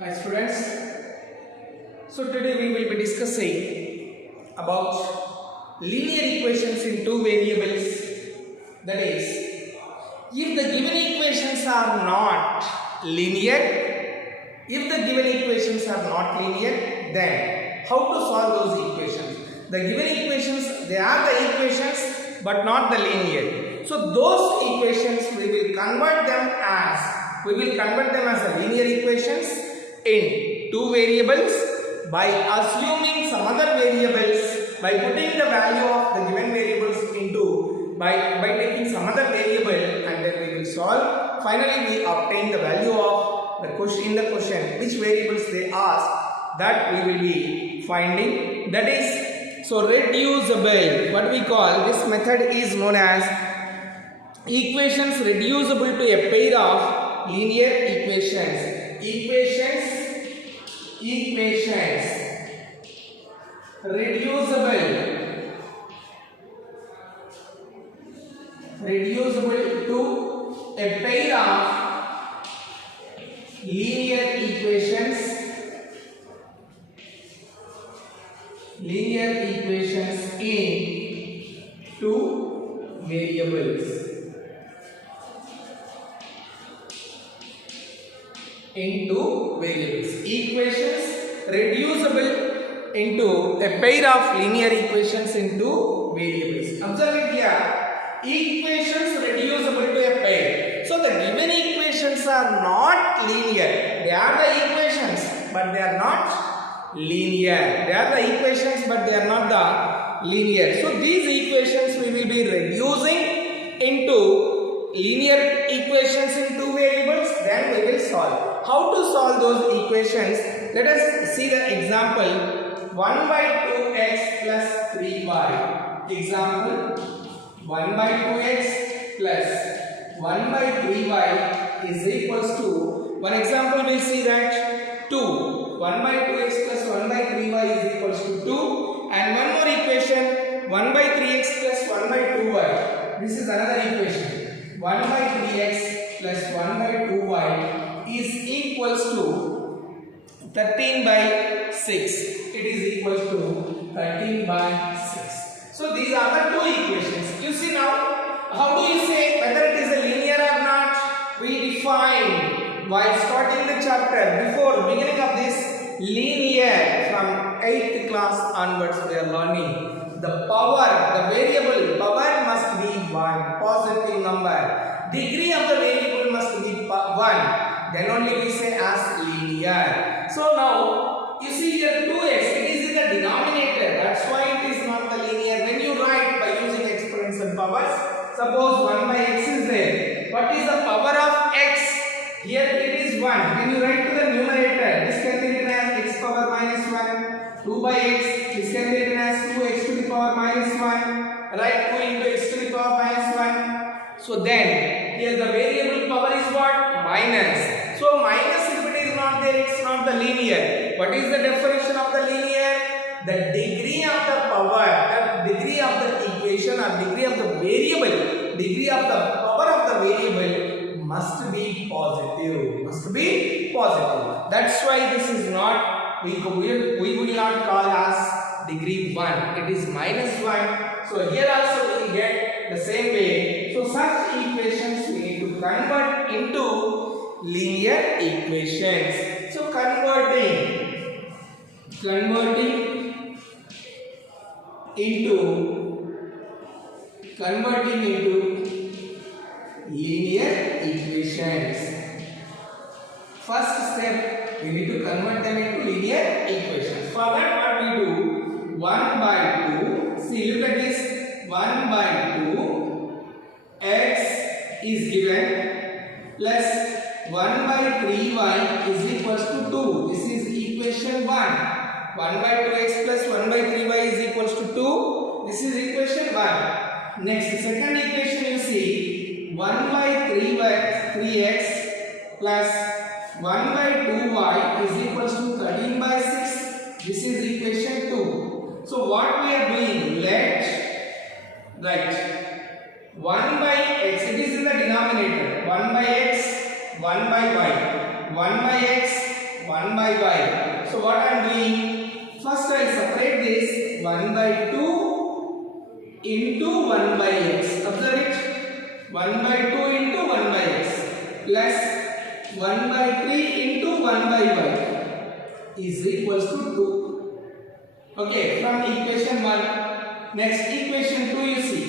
Hi students. So today we will be discussing about linear equations in two variables. That is, if the given equations are not linear, then how to solve those equations? The given equations, they are the equations but not the linear. So those equations we will convert them as a linear equations in two variables by assuming some other variables, by putting the value of the given variables into by taking some other variable, and then we will solve. Finally we obtain the value of the question which variables they ask, that we will be finding. That is, so reducible, what we call this method is known as equations reducible to a pair of linear equations. Equations reducible to a pair of linear equations in two variables. Equations reducible into a pair of linear equations into variables. Observe it here. Equations reducible to a pair. So the given equations are not linear. They are the equations, but they are not linear. They are the equations, but they are not the linear. So these equations we will be reducing into linear equations in two variables. Then we will solve. How to solve those equations? Let us see the example. 1 by 2x plus 3y. Example, 1 by 2x plus 1 by 3y is equals to, one example we see that 2. 1 by 2x plus 1 by 3y is equals to 2. And one more equation, 1 by 3x plus 1 by 2y. This is another equation. 1 by 3x plus 1 by 2y is equals to 13 by 6. It is equals to 13 by 6. So these are the two equations. You see now, how do you say whether it is a linear or not? We define while starting the chapter, before beginning of this, linear. From 8th class onwards we are learning the power, the variable power must be 1, positive number. Degree of the variable must be 1. Then only we say as linear. So now you see here 2x, it is in the denominator. That's why it is not the linear. When you write by using exponential powers, suppose 1 by x is there. What is the power of x? Here it is 1. When you write to the numerator, this can be written as x power minus 1. 2 by x, this can be written as 2x to the power minus 1. Write 2 into x to the power minus 1. So then here the variable power is what? Minus. So minus, if it is not there, it's not the linear. What is the definition of the linear? The degree of the power, the degree of the equation, or degree of the variable, degree of the power of the variable must be positive. That's why this is not, we will not call as degree 1. It is minus 1. So here also we get the same way. So such equations we need to convert into linear equations. So converting into linear equations. First step, we need to convert them into linear equations. For that, what we do? 1 by 2. See, look at this. 1 by 2 x is given plus 1 by 3y is equals to 2. This is equation 1. 1 by 2x plus 1 by 3y is equals to 2. This is equation 1. Next, second equation you see, 1 by 3x plus 1 by 2y is equals to 13 by 6. This is equation 2. So what we are doing? Write 1 by x, it is in the denominator. 1 by x, 1 by y. 1 by x, 1 by y. So what I am doing? First I will separate this 1 by 2 into 1 by x. Observe it. 1 by 2 into 1 by x plus 1 by 3 into 1 by y is equals to 2. Okay, from equation 1. Next equation 2 you see.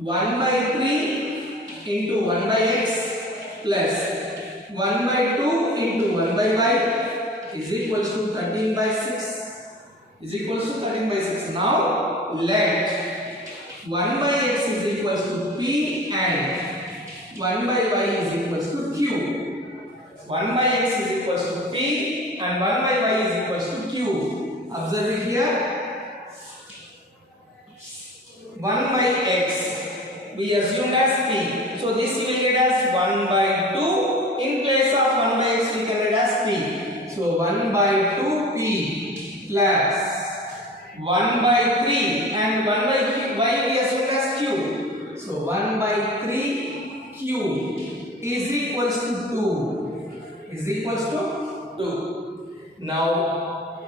1 by 3 into 1 by x plus 1 by 2 into 1 by y is equals to 13 by 6 is equals to 13 by 6. Now let 1 by x is equals to p and 1 by y is equals to q. 1 by x is equals to p and 1 by y is equals to q. Observe it here. 1 by x we assumed as p. So this we will get as 1 by 2. In place of 1 by x we can write as p. So 1 by 2p plus 1 by 3 and 1 by y we assumed as q. So 1 by 3q is equals to 2. Is equals to 2. Now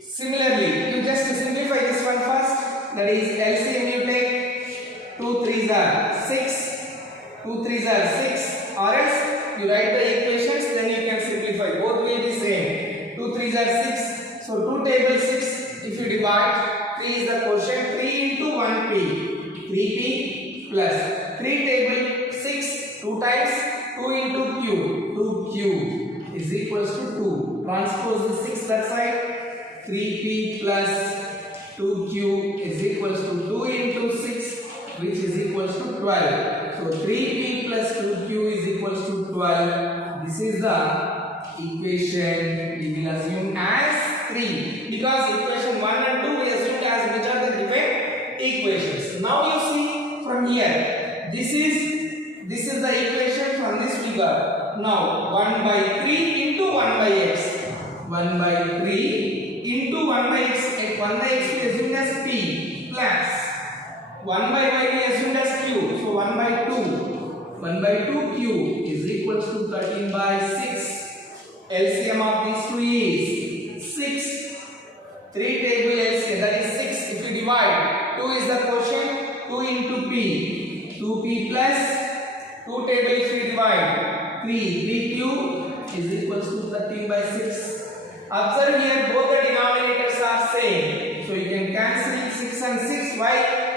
similarly you just simplify this one first. That is LCM you take 2 3s are 6. 2 3s are 6 or else you write the equations, then you can simplify. Both will be same. 2 3s are 6. So 2 table 6. If you divide, 3 is the quotient. 3 into 1p. 3p plus 3 table 6. 2 times 2 into q. 2q is equals to 2. Transpose the 6 that side. 3p plus 2q is equals to 2 into 6, which is equals to 12. So 3p plus 2q is equals to 12. This is the equation we will assume as 3 because equation 1 and 2 we assumed as which are the given equations. Now you see from here, this is the equation from this figure. Now 1 by 3 into 1 by x. 1 by 3 into 1 by x. 1 by x we assumed as p plus 1 by y we assumed as q. So 1 by 2. 1 by 2q is equals to 13 by 6. LCM of these two is 6. 3 table LCM, that is 6. If you divide, 2 is the quotient. 2 into p. 2p plus 2 table if you divide. 3q is equals to 13 by 6. Observe here both the denominators are same. So you can cancel 6 and 6. Why?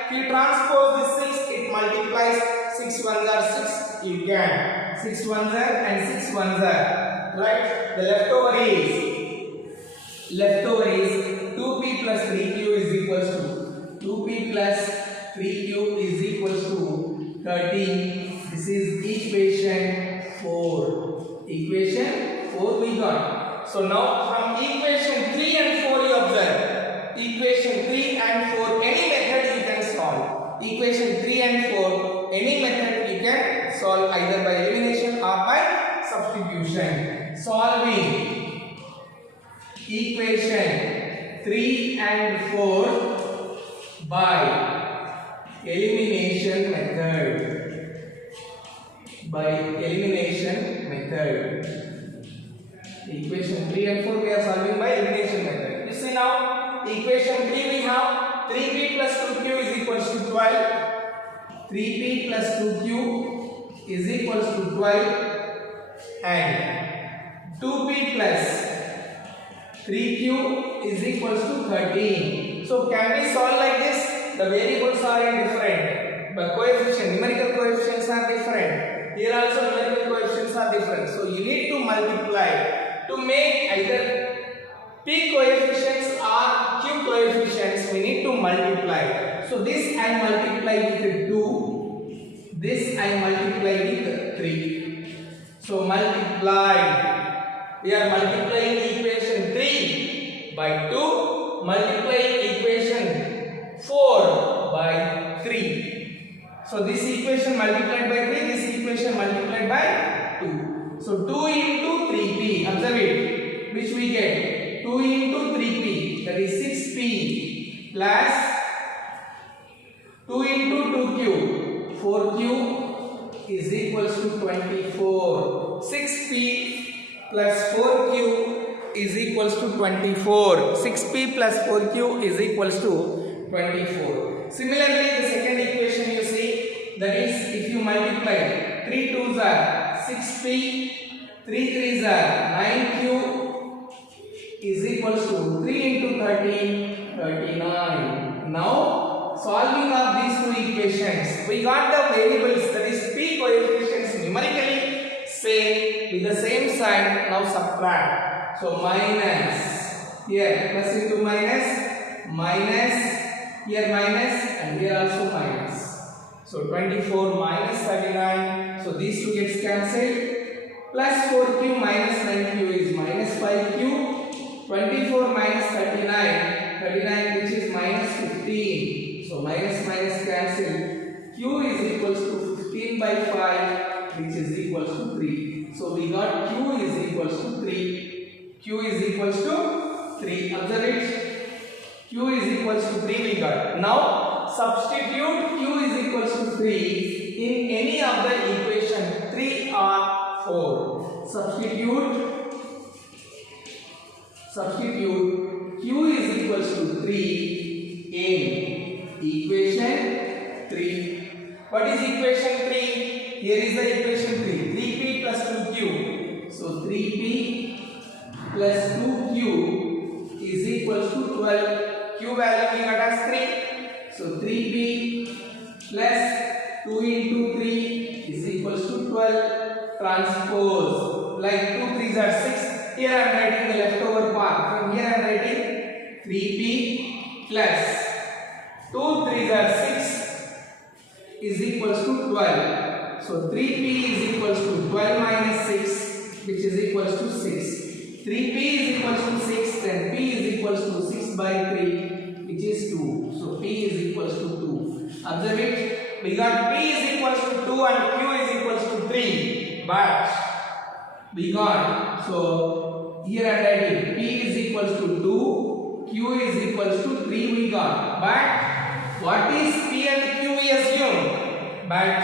If you transpose this 6, it multiplies. 6 ones are 6. You can 6 ones are and 6 ones are. Right? The leftover is 2p plus 3q is equals to 2p plus 3q is equals to 13. This is equation 4. Equation 4 we got. So now from equation 3 and 4 you observe. Equation 3 and 4 any method you can solve. Equation 3 and 4 any method you can solve either by elimination or by substitution. Solving equation 3 and 4 by elimination method. By elimination method. Equation 3 and 4 we are solving by elimination method. You see now equation 3 we have 3p plus 2q is equals to 12. 3p plus 2q is equals to 12 and 2p plus 3q is equals to 13. So can we solve like this? The variables are different, but numerical coefficients are different. Here also numerical coefficients are different. So you need to multiply to make either p coefficients or q coefficients. We need to multiply. So this I multiply with 2. This I multiply with 3. So multiply. We are multiplying equation 3 by 2, multiplying equation 4 by 3. So this equation multiplied by 3, this equation multiplied by 2. So 2 into 3p, observe it, which we get 2 into 3p, that is 6p plus 2 into 2q, 4q is equals to 24. 6p plus 4q is equals to 24. 6p plus 4q is equals to 24. Similarly, the second equation you see, that is if you multiply 3 2s are 6p, 3 3s are 9q is equals to 3 into 30, 39. Now, solving of these two equations, we got the variables, that is p coefficients numerically same with the same sign. Now subtract. So minus, here plus into minus, minus, here minus, and here also minus. So 24 minus 39. So these two gets cancelled. Plus 4q minus 9q is minus 5q. 24 minus 39, 39 which is minus 15. So minus minus cancel. Q is equals to 15 by 5, which is equals to 3. So we got Q is equals to 3. Q is equals to 3. Observe it. Q is equals to 3 we got. Now substitute Q is equals to 3 in any of the equation 3 or 4. Substitute Q is equals to 3 in equation 3. What is equation 3? Here is the equation 3. 3p plus 2q. So 3p plus 2q is equals to 12. Q value we got as 3. So 3p plus 2 into 3 is equals to 12. Transpose. Like 2 3s are 6. Here I am writing the leftover part. From here I am writing 3p plus 2 3s are 6 is equals to 12. So 3p is equals to 12 minus 6, which is equals to 6. 3p is equals to 6, then p is equals to 6 by 3, which is 2. So p is equals to 2. Observe it. We got p is equals to 2 and q is equals to 3. But we got, so here I am writing p is equals to 2, q is equals to 3 we got. But what is p and q we assume? But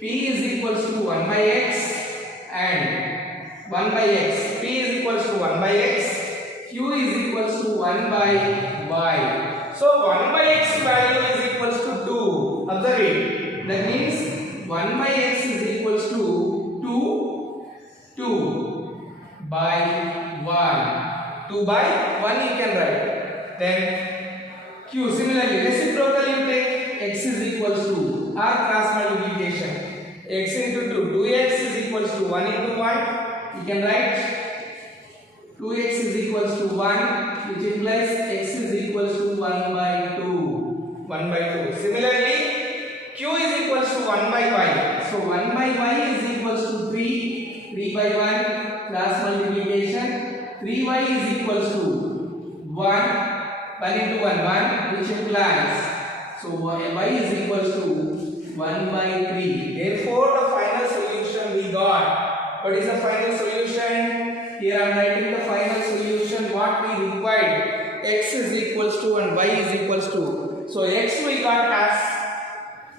p is equals to 1 by x and 1 by x. P is equals to 1 by x. Q is equals to 1 by y. So 1 by x value is equals to 2. Observe it. That means 1 by x is equals to 2 by 1. 2 by 1 you can write. Then Q. Similarly, reciprocal you take x is equals to r cross multiplication. X into 2. 2x is equals to 1 into 1. You can write 2x is equals to 1, which implies x is equals to 1 by 2. 1 by 2. Similarly, q is equals to 1 by y. So 1 by y is equals to 3. 3 by 1 cross multiplication. 3y is equals to 1. 1 into 1, 1, which implies, so y is equals to 1 by 3. Therefore, the final solution we got. What is the final solution? Here I am writing the final solution. What we required. X is equals to and y is equals to. So x we got as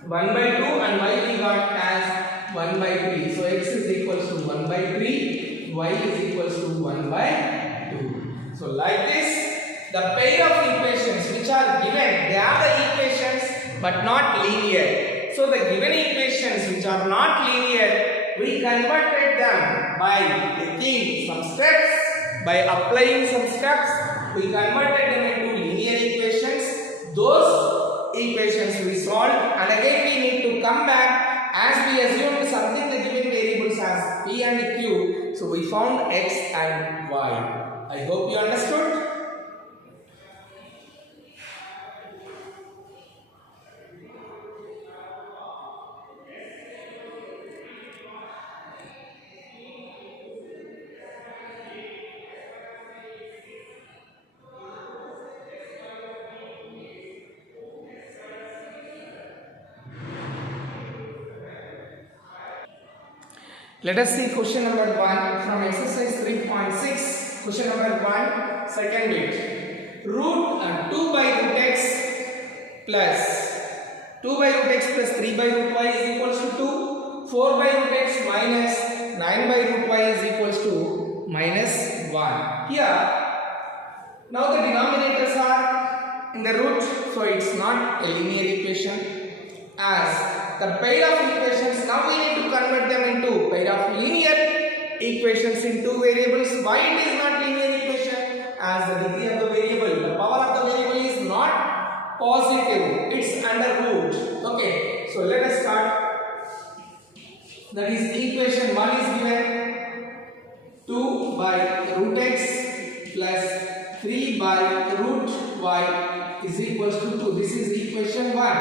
1 by 2 and y we got as 1 by 3. So x is equals to 1 by 3. Y is equals to 1 by 2. So like this, the pair of equations which are given, they are the equations but not linear. So the given equations which are not linear, we converted them by taking some steps, by applying some steps, we converted them into linear equations. Those equations we solved, and again we need to come back as we assumed something the given variables as p and q. So we found x and y. I hope you understood. Let us see question number 1 from exercise 3.6. Question number 1, second bit. Root 2 by root x plus 2 by root x plus 3 by root y is equals to 2. 4 by root x minus 9 by root y is equals to minus Now the denominators are in the root, so it's not a linear equation. As the pair of equations, now we need to convert them into pair of linear equations in two variables. Why it is not linear equation? As the degree of the variable, the power of the variable is not positive, it's under root. Okay, so let us start. That is equation 1 is given 2 by root x plus 3 by root y is equals to 2. This is equation 1.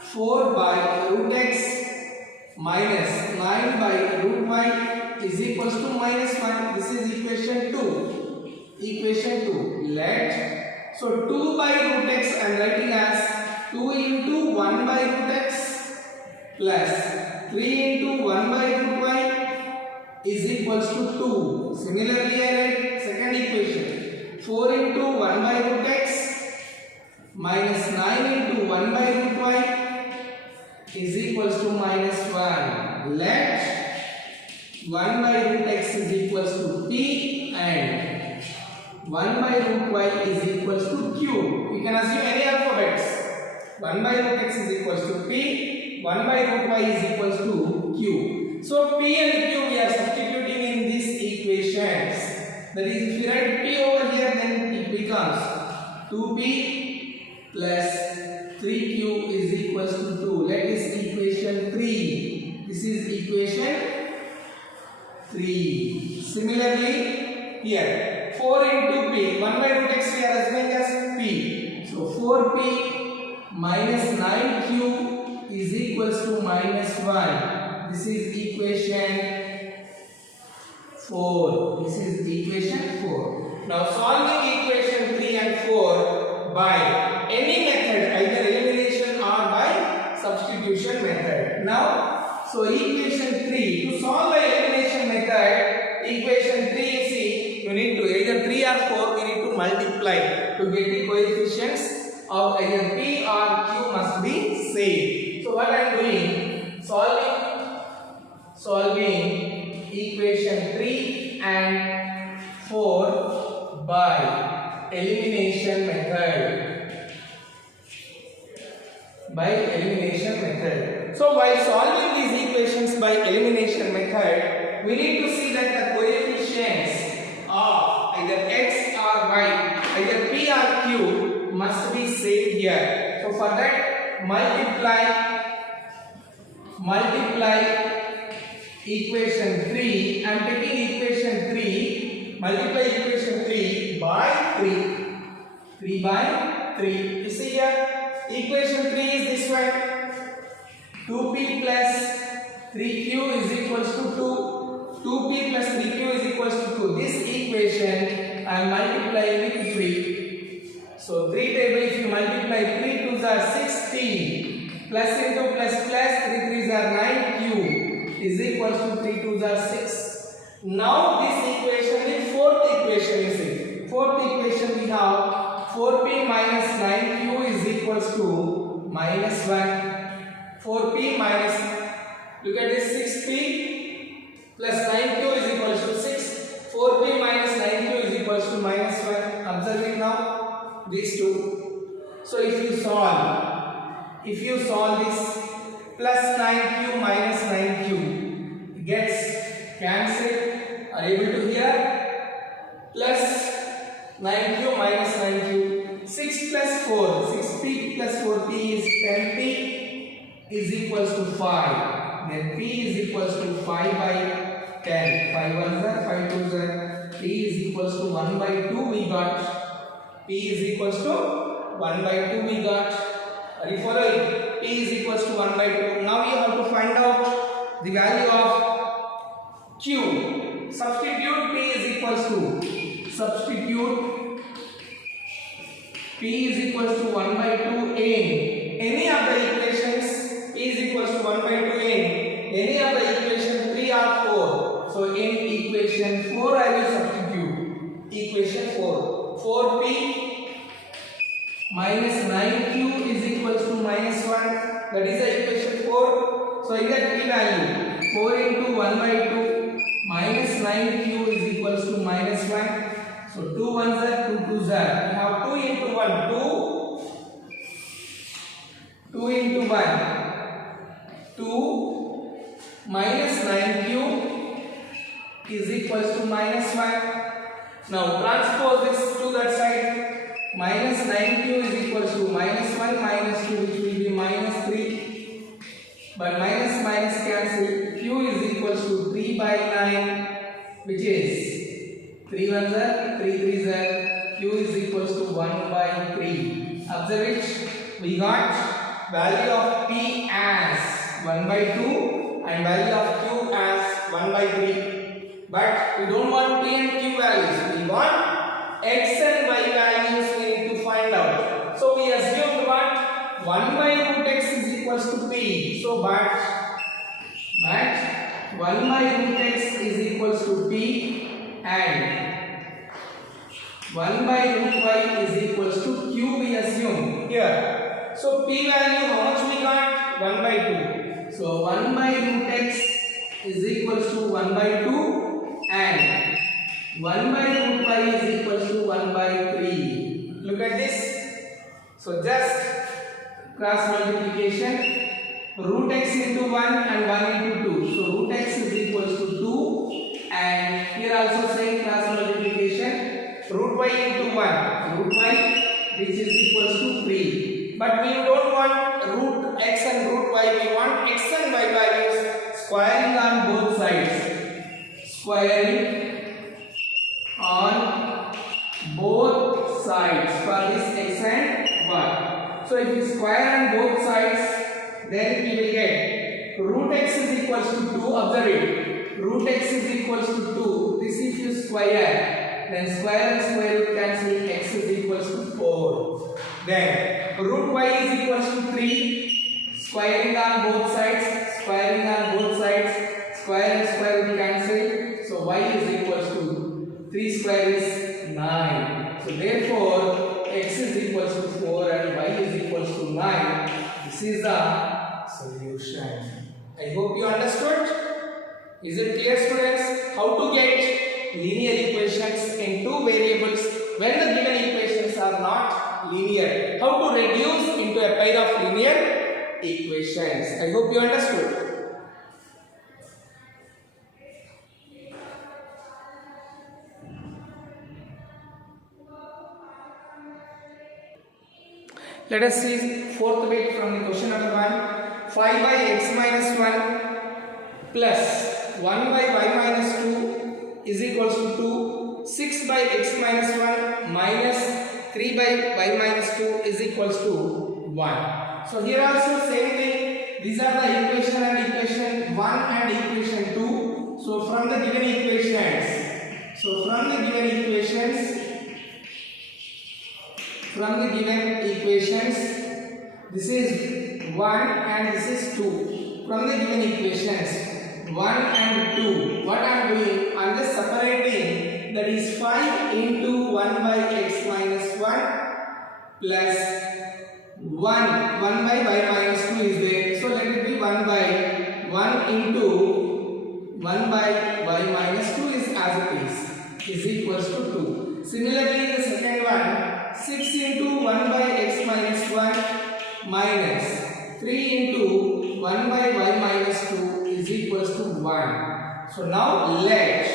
4 by root x minus 9 by root y is equals to minus 1. This is equation 2. Equation 2. Let, so 2 by root x I am writing as 2 into 1 by root x plus 3 into 1 by root y is equals to 2. Similarly, I write second equation. 4 into 1 by root x minus 9 into 1 by root y is equals to minus 1. Let 1 by root x is equals to p and 1 by root y is equals to q. You can assume any alphabets. 1 by root x is equals to p, 1 by root y is equals to q. So p and q we are substituting in these equations. That is, if you write p over here, then it becomes 2p plus 3q is equals to 2. Let this equation 3. This is equation 3. Similarly, here 4 into p. 1 by root x we are assuming as p. So 4p minus 9q is equals to minus 1. This is equation 4. This is equation 4. Now solving equation 3 and 4 by any method, either elimination or by substitution method. Now, so equation 3, to solve by elimination method, equation 3, see, you need to either 3 or 4, we need to multiply to get the coefficients of either p or q must be same. So what I am doing, solving equation 3 and 4 by elimination method. So while solving these equations by elimination method, we need to see that the coefficients of either x or y, either p or q must be same here. So for that, multiply equation 3. I am taking equation 3, multiply equation 3 by 3. 3 by 3. You see here, equation 3 is this one. 2p plus 3q is equals to 2. 2p plus 3q is equals to 2. This equation I am multiplying with 3. So 3 table, if you multiply 3 2s are 16. Plus into plus plus 3 3s are 9q is equals to 3 2s are 6. Now this equation is fourth equation, you see. Fourth equation we have 4p minus 9q is equals to minus 1. 4p minus, look at this, 6p plus 9q is equals to 6. 4p minus 9q is equals to minus 1. Observing now these two. So if you solve this, plus 9q minus 9q gets cancelled. Are you able to hear? Plus 9q minus 9q. 6 plus 4. 6p plus 4p is 10p is equals to 5. Then p is equals to 5 by 10. 5 1s are 5 2s are. P is equals to 1 by 2 we got. P is equals to 1 by 2 we got. Are you following? P is equals to 1 by 2. Now you have to find out the value of q. Substitute p is equals to, substitute p is equals to 1 by 2 in any of the equations. P is equals to 1 by 2 in any of the equation 3 or 4. So in equation 4 I will substitute equation 4. 4p minus 9q is equals to minus 1. That is the equation 4. So in that p value, 4 into 1 by 2 minus 9q is equals to minus 1. So 2 1s are 2 2s observe, we have 2 into 1, 2 into 1, 2 minus 9 cube is equals to minus 1. Now transpose this to that side. Minus 9q is equals to minus 1 minus 2, which will be minus 3. But minus minus cancel. Q is equals to 3 by 9, which is 3 1s are 3 3s are. Q is equals to 1 by 3. Observe it. We got value of P as 1 by 2 and value of Q as 1 by 3. But we don't want P and Q values. We want X and Y values we need to find out. So we assumed what? 1 by root x is equals to P. So but 1 by root x is equals to P and 1 by root y is equals to Q we assume here. So P value how much we got? 1 by 2. So 1 by root x is equals to 1 by 2 and 1 by root y is equals to 1 by 3. Look at this. So just cross multiplication. Root x into 1 and 1 into 2. So root x is equals to 2 and here also same cross multiplication. Root y into 1. Root y which is equals to 3. But we don't want root x and root y. We want x and y values squaring on both sides. Squaring on both sides for this x and y. So if you square on both sides, then you will get root x is equals to 2. Observe it. Root x is equals to 2. This if you square, then square and square root cancel. X is equals to 4. Then root y is equals to 3. Squaring on both sides. Squaring on both sides. Square and square root cancel. So y is equals to 3 square is 9. So therefore x is equals to 4 and y is equals to 9. This is the solution. I hope you understood. Is it clear, students? How to get linear equations in two variables when the given equations are not linear? How to reduce into a pair of linear equations? I hope you understood. Let us see fourth bit from the question number 1. 5 by x minus 1 plus 1 by y minus 2 is equals to 2. 6 by x minus 1 minus 3 by y minus 2 is equals to 1. So here also same thing. These are the equation and equation 1 and equation 2. So from the given equations, this is 1 and this is 2. From the given equations 1 and 2, what I am doing? I am just separating, that is 5 into 1 by x minus 1 plus 1 by y minus 2 is there. So let it be 1 by 1 into 1 by y minus 2 is as it is equals to 2. Similarly the second one, 6 into 1 by x minus 1 minus 3 into 1 by y minus 2 is equals to 1. So now let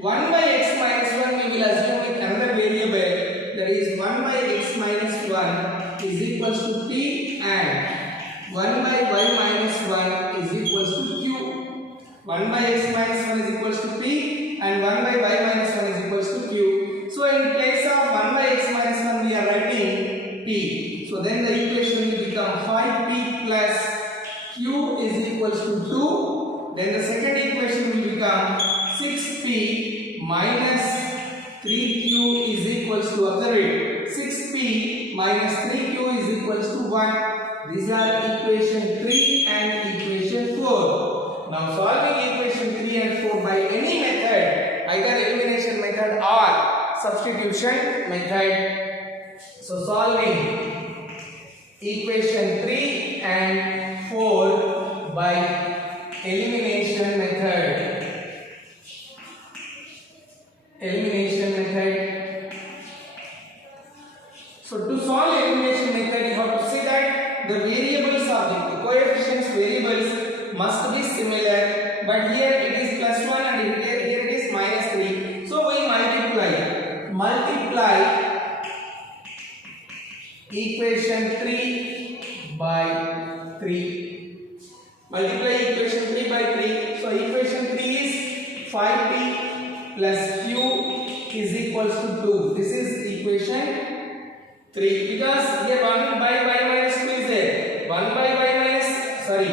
1 by x minus 1 we will assume with another variable, that is 1 by x minus 1 is equals to p and 1 by y minus 1 is equals to q. 1 by x minus 1 is equals to p and 1 by y minus 1 is equals to q. So in place of 1 by x minus 1 we are writing p. So then the equation will become 5p plus q is equals to 2. Then the second equation will become 6p minus 3q is equals to, observe it, 6p minus 3q is equals to 1. These are equation 3 and equation 4. Now solving equation 3 and 4 by any method, either elimination method or substitution method. So solving equation 3 and 4 by elimination method. 5p plus q is equals to 2. This is equation 3, because here 1 by y minus 2 is there. 1 by y minus, sorry,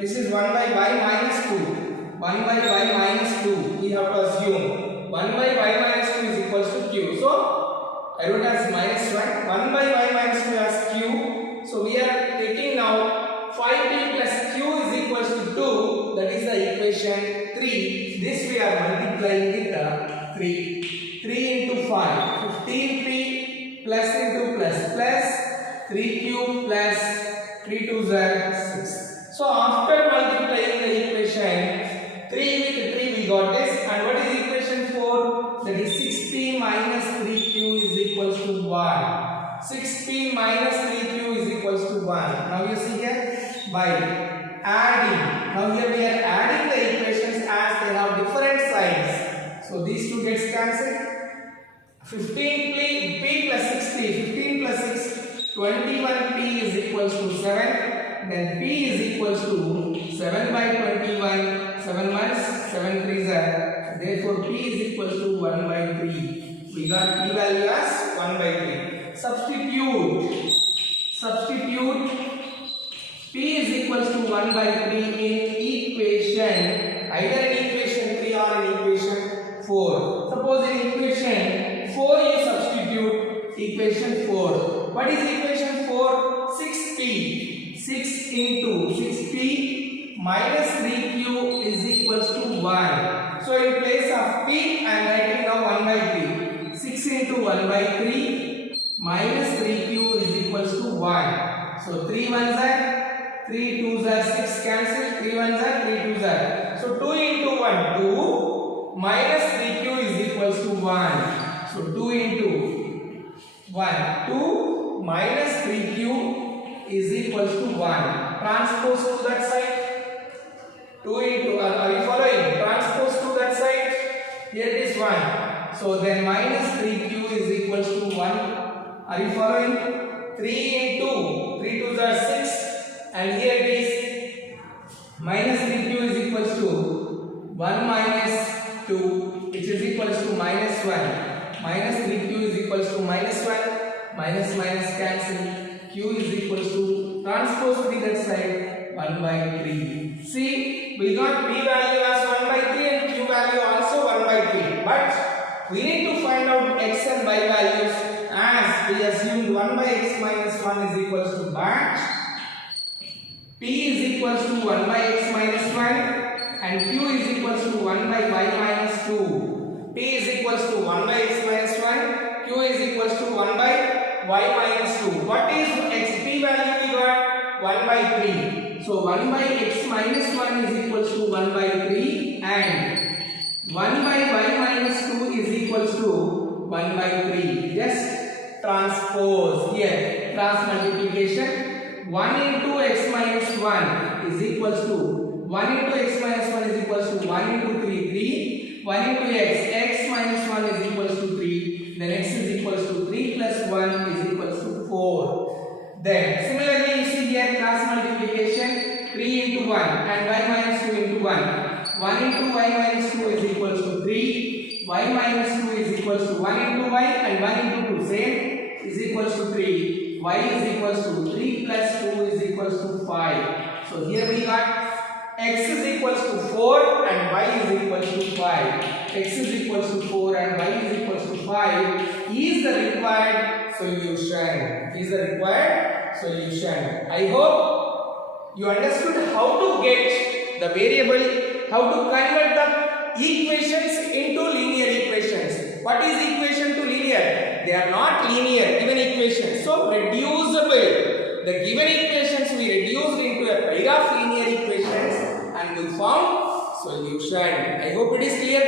this is 1 by y minus 2. 1 by y minus 2, we have to assume 1 by y minus 2 is equals to q. So I wrote as minus 1. 1 by y minus 2 as q. So we are taking now 5p plus q is equals to 2. That is the equation 3. This we are multiplying with 3. 3 into 5. 15p plus into plus 3q plus 3 2s are 6. So after multiplying the equation 3 with 3 we got this, and what is equation 4? That is 6p minus 3q is equals to 1. 6p minus 3q is equals to 1. Now you see here by adding. Now here we are adding the equations as they have different signs. So these two gets cancelled. 15p plus 60, 15 plus 6, 21p is equals to 7. Then p is equals to 7 by 21, 7 ones, 7 threes are. Therefore p is equals to 1 by 3. We got p value as 1 by 3. Substitute p is equals to 1 by 3 in equation, either in equation 3 or in equation 4. Suppose in equation 4 you substitute equation 4. What is equation 4? 6p. 6 into 6p minus 3q is equals to 1. So in place of p I am writing now 1 by 3. 6 into 1 by 3 minus 3q is equals to 1. So 3 ones are 3 2s are 6 cancel. 3 ones are 3 2s are. So 2 into 1 2 minus 3q is equals to 1. So 2 into 1 2 minus 3q is equals to 1. Transpose to that side. 2 into, are you following? Transpose to that side. Here it is 1. So then minus 3q is equals to 1. Are you following? 3 into 3 2s are 6. And here it is minus 3q is equals to 1 minus 2, which is equals to minus 1. Minus 3q is equals to minus 1. Minus minus cancel. Q is equals to, transpose to that side, 1 by 3. See, we got p value as 1 by 3 and q value also 1 by 3. But we need to find out x and y values, as we assumed 1 by x minus 1 is equals to batch. P is equals to 1 by x minus 1 and q is equals to 1 by y minus 2. P is equals to 1 by x minus 1, q is equals to 1 by y minus 2. What is x p value we got? 1 by 3. So 1 by x minus 1 is equals to 1 by 3 and 1 by y minus 2 is equals to 1 by 3. Just transpose here, cross multiplication. 1 into x minus 1 is equals to 1 into x minus 1 is equals to 1 into 3, 3. 1 into x minus 1 is equals to 3. Then x is equals to 3 plus 1 is equals to 4. Then similarly you see here cross multiplication, 3 into 1 and y minus 2 into 1. 1 into y minus 2 is equals to 3. Y minus 2 is equals to 1 into y and 1 into 2 same is equals to 3. Y is equals to 3 plus 2 is equals to 5. So here we got x is equals to 4 and y is equals to 5. X is equals to 4 and y is equals to 5 is the required solution. Is the required solution. I hope you understood how to get the variable, how to convert the equations into linear equations. What is equation to linear? They are not linear, given equations. So reducible. The given equations we reduced into a pair of linear equations and we found solution. I hope it is clear.